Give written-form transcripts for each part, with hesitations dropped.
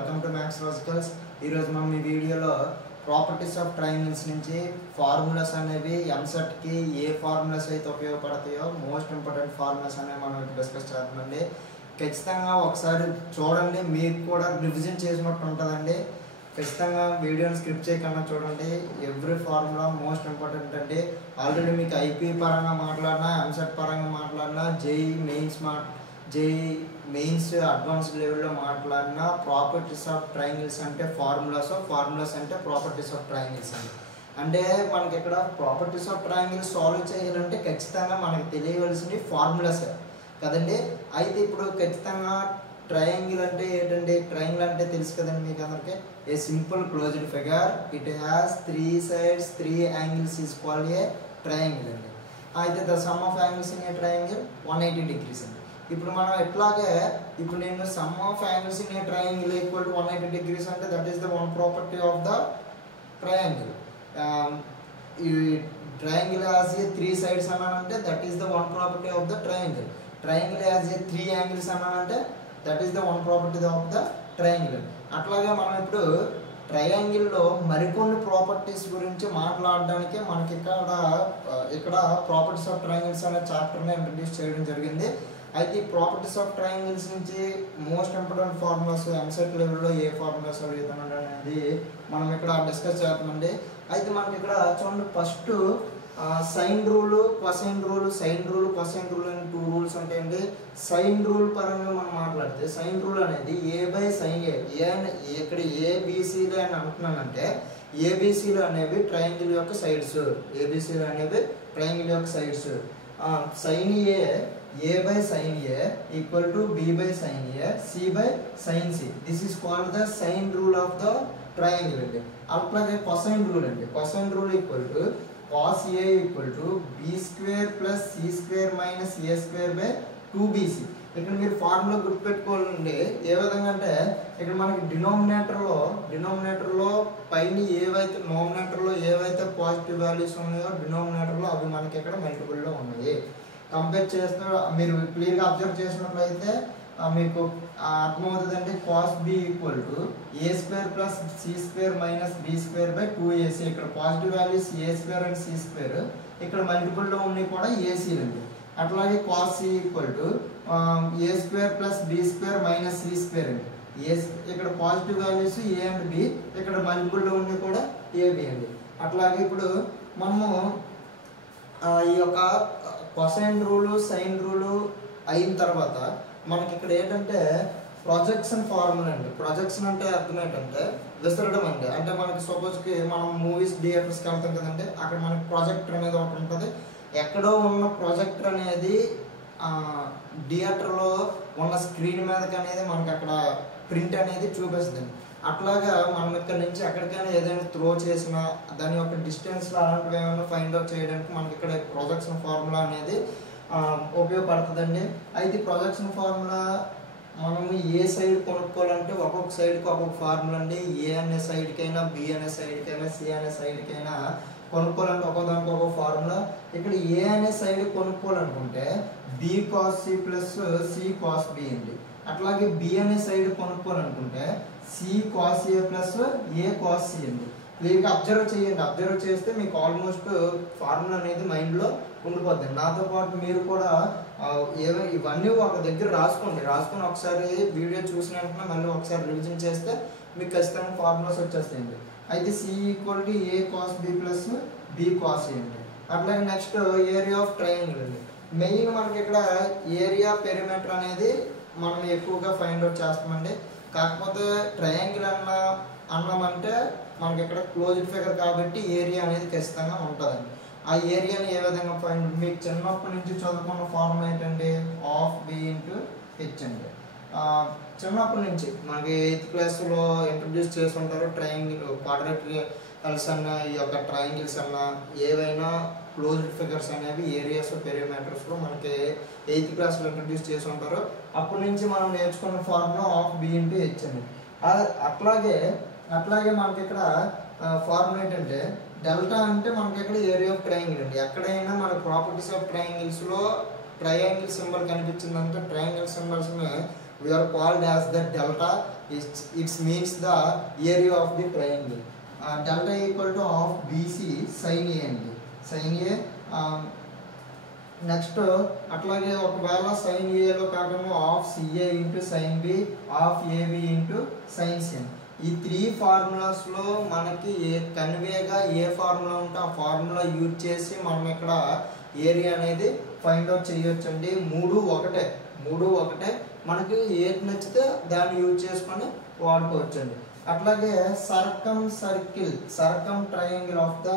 Welcome to maths logicals. ఈరోజు మనం ఈ వీడియోలో ప్రాపర్టీస్ ఆఫ్ ట్రయాంగిల్స్ నుంచి ఫార్ములాస్ అనేవి ఎంసెట్కి ఏ ఫార్ములాస్ అయితే ఉపయోగపడతాయో మోస్ట్ ఇంపార్టెంట్ ఫార్ములాస్ అనేవి మనం డిస్కస్ చేద్దామండి. ఖచ్చితంగా ఒకసారి చూడండి, మీకు కూడా రివిజన్ చేసినట్టు ఉంటుందండి. ఖచ్చితంగా వీడియోని స్క్రిప్ట్ చేయకుండా చూడండి. ఎవ్రీ ఫార్ములా మోస్ట్ ఇంపార్టెంట్ అండి. ఆల్రెడీ మీకు ఐపీ పరంగా మాట్లాడినా, ఎంసెట్ పరంగా మాట్లాడినా, జేఈ మెయిన్స్ అడ్వాన్స్డ్ లెవెల్లో మాట్లాడిన ప్రాపర్టీస్ ఆఫ్ ట్రయాంగిల్స్ అంటే ఫార్ములాస్ అంటే ప్రాపర్టీస్ ఆఫ్ ట్రయాంగిల్స్ అండి. అంటే మనకి ఇక్కడ ప్రాపర్టీస్ ఆఫ్ ట్రయాంగిల్స్ సాల్వ్ చేయాలంటే ఖచ్చితంగా మనకి తెలియవలసింది ఫార్ములాస్ కదండి. అయితే ఇప్పుడు ఖచ్చితంగా ట్రయాంగిల్ అంటే ఏంటండి? ట్రయాంగిల్ అంటే తెలుసు కదండి మీకు అందరికీ. A simple closed figure, it has 3 sides 3 angles is called a triangle అండి. అయితే the sum of angles in a triangle 180 degrees అండి. ఇప్పుడు మనం ఎట్లాగే ఇప్పుడు నేను sum of angles in a triangle equal to 180 degrees అంటే that is the one property of the triangle. ఈ ట్రయాంగిల్ హ్యాస్ ఏ 3 sides అన్నానంటే that is the one property of the triangle. Triangle has a 3 angles అన్నానంటే that is the one property of the triangle. అట్లాగే మనం ఇప్పుడు ట్రయాంగిల్లో మరికొన్ని properties గురించి మాట్లాడడానికి మనకి ఇక్కడ ప్రాపర్టీస్ ఆఫ్ ట్రయాంగిల్స్ అనే చాప్టర్ని ఇంట్రడ్యూస్ చేయడం జరిగింది. అయితే ఈ ప్రాపర్టీస్ ఆఫ్ ట్రయాంగిల్స్ నుంచి మోస్ట్ ఇంపార్టెంట్ ఫార్ములాస్ ఎంసెట్ లెవెల్లో ఏ ఫార్ములాస్ అడుగుతున్నాడు అనేది మనం ఇక్కడ డిస్కస్ చేస్తామండి. అయితే మనకి ఇక్కడ చూడండి, first sine rule, cosine rule, sine rule, cosine rule అని 2 రూల్స్ ఉంటాయండి. సైన్ రూల్ పరంగా మనం మాట్లాడితే సైన్ రూల్ అనేది A/sin A. ఇక్కడ ఏబిసిలు అని అంటున్నానంటే ఏబిసిలు అనేవి ట్రయాంగిల్ యొక్క సైడ్స్. ఏబిసిలు అనేవి ట్రయాంగిల్ యొక్క sides. Sine A/sin A equal to B/sin A, C/sin C. This is called the sine rule of the triangle అండి. అట్లాగే కొసైన్ రూల్ అండి. Cosine rule equal to cos A equal to B² plus C² minus A² by 2BC. ఇక్కడ మీరు formula గుర్తుపెట్టుకోవాలండి. ఏ విధంగా అంటే ఇక్కడ మనకి డినామినేటర్లో పైన నోమినేటర్లో ఏవైతే పాజిటివ్ వాల్యూస్ ఉన్నాయో డినామినేటర్లో అవి మనకి ఇక్కడ మల్టిపుల్లో ఉన్నాయి. కంపేర్ చేస్తే మీరు క్లియర్గా అబ్జర్వ్ చేసినట్లయితే మీకు అర్థమవుతుందండి. cos B equal to A² plus C² minus B² by 2AC. ఇక్కడ positive values A² and C², ఇక్కడ మల్టిపుల్లో ఉన్నాయి కూడా ఏసీలు అండి. అట్లాగే cos C equal to A² plus B² minus C² అండి. ఇక్కడ positive values A and B, ఇక్కడ మల్టిపుల్లో ఉన్నాయి కూడా AB అండి. అట్లాగే ఇప్పుడు మనము ఈ యొక్క కొసైన్ రూలు, సైన్ రూలు అయిన తర్వాత మనకి ఇక్కడ ఏంటంటే ప్రొజెక్షన్ ఫార్ములా అండి. ప్రొజెక్షన్ అంటే అర్థం ఏంటంటే విసరడం అండి. అంటే మనకి సపోజ్కి మనం మూవీస్ థియేటర్స్కి వెళ్తాం కదండి, అక్కడ మనకి ప్రొజెక్టర్ అనేది ఒకటి ఉంటుంది. ఎక్కడో ఉన్న ప్రొజెక్టర్ అనేది థియేటర్లో ఉన్న స్క్రీన్ మీదకి అనేది మనకి అక్కడ ప్రింట్ అనేది చూపిస్తుంది. అట్లాగా మనం ఇక్కడ నుంచి ఎక్కడికైనా ఏదైనా త్రో చేసినా దాని యొక్క డిస్టెన్స్లో అలాంటివి ఏమైనా ఫైండ్ అవుట్ చేయడానికి మనకి ఇక్కడ ప్రొజెక్షన్ ఫార్ములా అనేది ఉపయోగపడుతుందండి. అయితే ప్రొజెక్షన్ ఫార్ములా మనం ఏ సైడ్ కొనుక్కోవాలంటే ఒక్కొక్క సైడ్కి ఒక్కొక్క ఫార్ములా అండి. ఏ అనే సైడ్కైనా, బి అనే సైడ్కైనా, సి అనే సైడ్కైనా కొనుక్కోవాలంటే ఒక్కొక్కదానికి ఒక్కొక్క ఫార్ములా. ఇక్కడ ఏ అనే సైడ్ కొనుక్కోవాలనుకుంటే B cos C plus C cos B అండి. అట్లాగే బి అనే సైడ్ కొనుక్కోవాలనుకుంటే C cos A plus A cos C అండి. క్లియర్గా అబ్జర్వ్ చేయండి. అబ్జర్వ్ చేస్తే మీకు ఆల్మోస్ట్ ఫార్ములా అనేది మైండ్లో ఉండిపోద్ది. నాతో పాటు మీరు కూడా ఇవన్నీ ఒక దగ్గర రాసుకొని ఒకసారి వీడియో చూసిన వెంటనే మళ్ళీ ఒకసారి రివిజన్ చేస్తే మీకు ఖచ్చితంగా ఫార్ములాస్ వచ్చేస్తాయండి. అయితే C equal to A cos B plus B cos A అండి. అట్లాగే నెక్స్ట్ ఏరియా ఆఫ్ ట్రయాంగిల్ అండి. మెయిన్ మనకి ఇక్కడ ఏరియా పెరిమీటర్ అనేది మనం ఎక్కువగా ఫైండ్ అవుట్ చేస్తామండి. కాకపోతే ట్రయాంగిల్ అన్నామంటే మనకి ఇక్కడ క్లోజ్డ్ ఫిగర్ కాబట్టి ఏరియా అనేది ఖచ్చితంగా ఉంటుందండి. ఆ ఏరియాని ఏ విధంగా ఫైండ్, మీకు చిన్నప్పటి నుంచి చదువుకున్న ఫార్ములా ఏంటండి? ఆఫ్ B ఇంటూ హెచ్ అండి. చిన్నప్పటి నుంచి మనకి 8th క్లాస్లో ఇంట్రడ్యూస్ చేసి ఉంటారు. ట్రయాంగిల్, క్వాడ్రాటికల్స్ అన్న, ఈ యొక్క ట్రయాంగిల్స్ అన్న ఏవైనా క్లోజ్డ్ ఫిగర్స్ అనేవి ఏరియాస్ పెరిమీటర్స్లో మనకి 8th క్లాస్లో ఇంట్రడ్యూస్ చేసి ఉంటారు. అప్పటి నుంచి మనం నేర్చుకున్న formula of B into H అండి. అట్లాగే మనకి ఇక్కడ ఫార్ములా ఏంటంటే డెల్టా అంటే మనకి ఇక్కడ ఏరియా ఆఫ్ ట్రయాంగిల్ అండి. ఎక్కడైనా మన ప్రాపర్టీస్ ఆఫ్ ట్రయాంగిల్స్లో ట్రయాంగిల్ సింబల్ కనిపించిందంటే ట్రయాంగిల్ సింబల్స్ని we are called as the delta. It means the area of the triangle. Delta equal to half BC sin A అండి, sin A. నెక్స్ట్ అట్లాగే ఒకవేళ sine ఏలో కాకుండా half CA into sine B, half AB into sine C. ఈ 3 ఫార్ములాస్లో మనకి కన్వేగా ఏ formula ఉంటే ఆ formula use చేసి మనం ఇక్కడ ఏరియా అనేది ఫైండ్ అవుట్ చేయొచ్చండి. 3 ఒకటే మనకి ఏది నచ్చితే దాన్ని యూజ్ చేసుకొని వాడుకోవచ్చండి. అట్లాగే circum triangle of the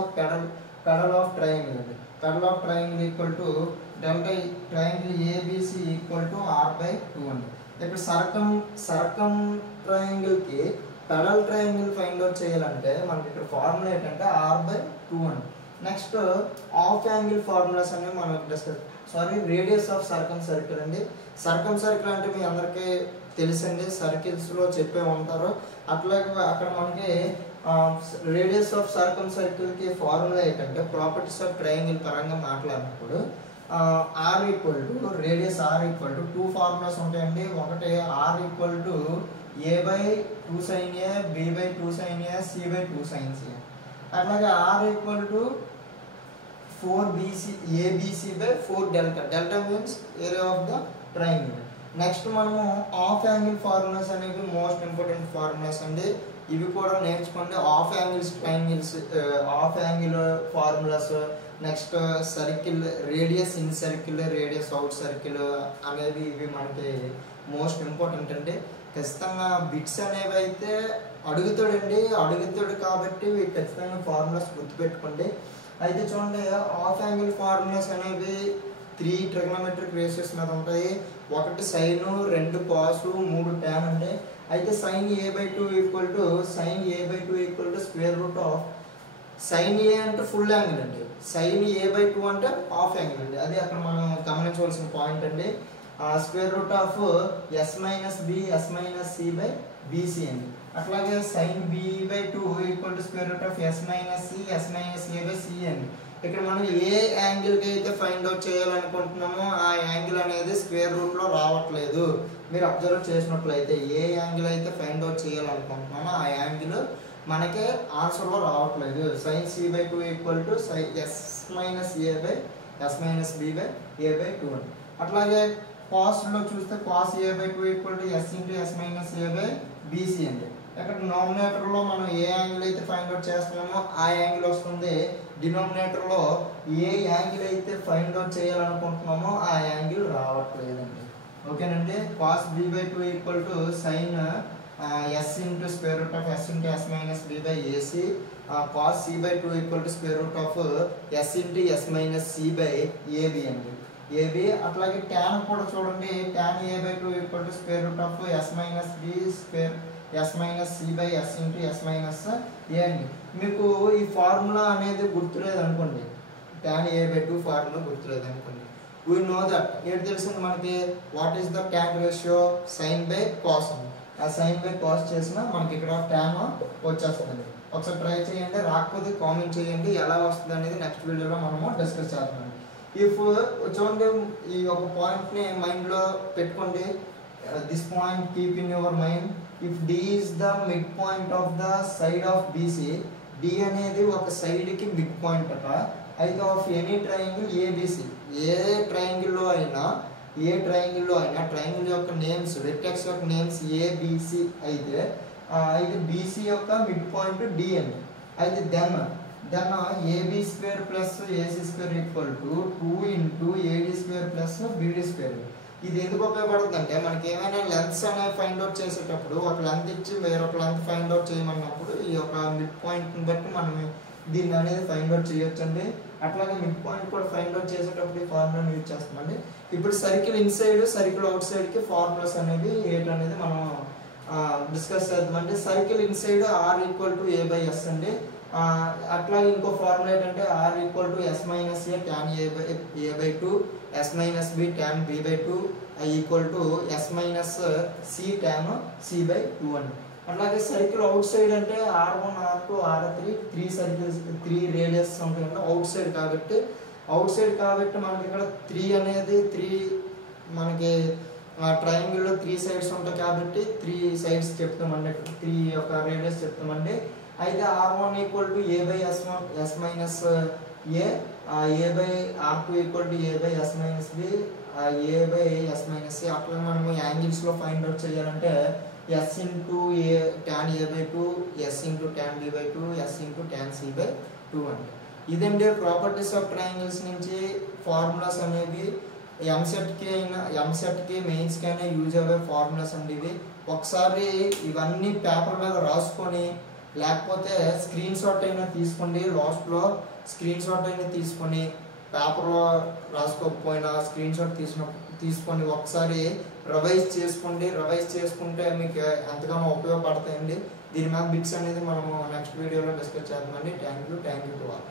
pedal of triangle అండి. Pedal of triangle equal to delta triangle ABC equal to r/2 అండి. ఇక్కడ సర్కమ్ ట్రయాంగిల్కి పెడల్ ట్రయాంగిల్ ఫైండ్ అవుట్ చేయాలంటే మనకి ఇక్కడ ఫార్ములా ఏంటంటే r/2 అండి. నెక్స్ట్ హాఫ్ యాంగిల్ ఫార్ములాస్ అనేవి మనం రేడియస్ ఆఫ్ సర్కమ్ సర్కిల్ అండి. సర్కమ్ సర్కిల్ అంటే మీ అందరికీ తెలుసండి, సర్కిల్స్లో చెప్పే ఉంటారు. అట్లాగే అక్కడ మనకి రేడియస్ ఆఫ్ సర్కమ్ సర్కిల్కి ఫార్ములా ఏంటంటే ప్రాపర్టీస్ ఆఫ్ ట్రయాంగిల్ పరంగా మాట్లాడినప్పుడు R equal to radius R equal to 2 formulas ఉంటాయండి. ఒకటి R equal to a/2 sin A, b/2 sin A, c/2 sin C. అట్లాగే R equal to 4BC ABC/4 delta means area of the triangle. Next మనము half angle formulas అనేవి most important formulas అండి. ఇవి కూడా నేర్చుకోండి. Half angle formulas, next circle radius in circle, radius out circle అనేవి ఇవి మనకి మోస్ట్ ఇంపార్టెంట్ అండి. ఖచ్చితంగా బిట్స్ అనేవి అయితే అడుగుతాడు కాబట్టి ఖచ్చితంగా ఫార్ములాస్ గుర్తుపెట్టుకోండి. అయితే చూడండి, హాఫ్ యాంగిల్ ఫార్ములాస్ అనేవి 3 ట్రిగ్నోమెట్రిక్ రేషియోస్ మీద ఉంటాయి. ఒకటి సైన్, 2 కాసు, 3 tan అండి. అయితే sin a/2 equal to square root of sin A అంటే ఫుల్ యాంగిల్ అండి, sin a/2 అంటే హాఫ్ యాంగిల్ అండి. అది అక్కడ మనం గమనించవలసిన పాయింట్ అండి. స్క్వేర్ రూట్ ఆఫ్ s-b/c/bc అండి. అట్లాగే sin b/2 equal to square root of s-c/a/c అండి. ఇక్కడ మనం ఏ యాంగిల్కి అయితే ఫైండ్ అవుట్ చేయాలనుకుంటున్నామో ఆ యాంగిల్ అనేది స్క్వేర్ రూట్లో రావట్లేదు. మీరు అబ్జర్వ్ చేసినట్లయితే ఏ యాంగిల్ అయితే ఫైండ్ అవుట్ చేయాలనుకుంటున్నామో ఆ యాంగిల్ మనకి ఆన్సర్లో రావట్లేదు. sin c/2 equal to s-b/a/2 అండి. అట్లాగే కాస్ట్లో చూస్తే cos a/2 equal to s/a/bc అండి. ఇక్కడ డినామినేటర్లో మనం ఏ యాంగిల్ అయితే ఫైండ్ అవుట్ చేస్తున్నామో ఆ యాంగిల్ వస్తుంది. డినామినేటర్లో ఏ యాంగిల్ అయితే ఫైండ్ అవుట్ చేయాలనుకుంటున్నామో ఆ యాంగిల్ రావట్లేదండి. ఓకేనండి. cos b/2 equal to sin s into square root of s/b/ac. cos c/2 equal to square root of s/c/ab అండి. ab. అట్లాగే tan కూడా చూడండి, tan a/2 equal to square root of s-c/s into s-a అండి. మీకు ఈ formula అనేది గుర్తులేదు అనుకోండి, tan a/2 ఫార్ములా గుర్తులేదు అనుకోండి, వీ నో దట్ ఏంటి తెలిసింది మనకి, what is the tan ratio sin/cos. ఆ sin/cos చేసినా మనకి ఇక్కడ tan వచ్చేస్తుంది. ఒకసారి ట్రై చేయండి, రాకపోతే కామెంట్ చేయండి, ఎలా వస్తుంది అనేది నెక్స్ట్ వీడియోలో మనము డిస్కస్ చేద్దాం. ఇఫ్ చూడండి, ఈ ఒక పాయింట్ని మైండ్లో పెట్టుకోండి. This point keep in your mind. If D is the mid point of the side of BC, D అనేది ఒక సైడ్కి మిడ్ పాయింట్ అట. అయితే ఆఫ్ ఎనీ ట్రయాంగిల్ ABC, ఏ ట్రయాంగిల్లో అయినా ట్రయాంగిల్ యొక్క నేమ్స్, వెక్టర్స్ యొక్క నేమ్స్ ABC అయితే BC యొక్క మిడ్ పాయింట్ D అండి. అయితే then AB² plus AC² equal to 2 into AD² plus BD². ఇది ఎందుకు ఉపయోగపడుతుంది అంటే మనకి ఏమైనా లెంత్స్ అనేవి ఫైండ్ అవుట్ చేసేటప్పుడు ఒక లెంత్ ఇచ్చి వేరొక లెంత్ ఫైండ్ అవుట్ చేయమన్నప్పుడు ఈ యొక్క మిడ్ పాయింట్ని బట్టి మనం దీన్ని అనేది ఫైండ్ అవుట్ చేయొచ్చండి. అట్లాగే మిడ్ పాయింట్ కూడా ఫైండ్ అవుట్ చేసేటప్పుడు ఈ ఫార్ములాని యూజ్ చేస్తామండి. ఇప్పుడు సర్కిల్ ఇన్సైడ్, సర్కిల్ అవుట్ సైడ్కి ఫార్ములాస్ అనేవి ఏంటనేది మనం డిస్కస్ చేద్దామండి. Circle inside r equal to a/s అండి. అట్లాగే ఇంకో ఫార్ములా ఏంటంటే r equal to s-a tan a/2, s-b tan b/2 equal to s-c tan c/2 అండి. అట్లాగే సర్కిల్ అవుట్ సైడ్ అంటే r1, r2, r3 3 రేడియస్ ఉంటాయండి అవుట్ సైడ్ కాబట్టి. మనకి ఇక్కడ 3 అనేది మనకి ట్రయాంగిల్లో 3 సైడ్స్ ఉంటాయి కాబట్టి 3 సైడ్స్ చెప్తామండి, 3 యొక్క రేడియస్ చెప్తామండి. అయితే R1 equal to A by S minus A, A by R2 equal to A by S minus B, A by S minus C. అట్లా మనము యాంగిల్స్లో ఫైండ్ అవుట్ చేయాలంటే S into A tan A by 2, S into tan B by 2, S into tan C by 2 అంటే ఇదండి properties of triangles నుంచి formulas అనేవి ఎంసెట్కి మెయిన్స్కి అయినా use అయ్యే ఫార్ములాస్ అండి ఇవి. ఒకసారి ఇవన్నీ పేపర్ మీద రాసుకొని లేకపోతే స్క్రీన్ షాట్ అయినా తీసుకోండి, లాస్ట్లో స్క్రీన్ షాట్ అయినా తీసుకొని పేపర్లో రాసుకోకపోయినా స్క్రీన్ షాట్ తీసుకొని ఒకసారి రివైజ్ చేసుకోండి. రివైజ్ చేసుకుంటే మీకు ఎంతగానో ఉపయోగపడతాయండి. దీని మీద బిట్స్ అనేది మనము నెక్స్ట్ వీడియోలో డిస్కస్ చేద్దామండి. Thank you to all.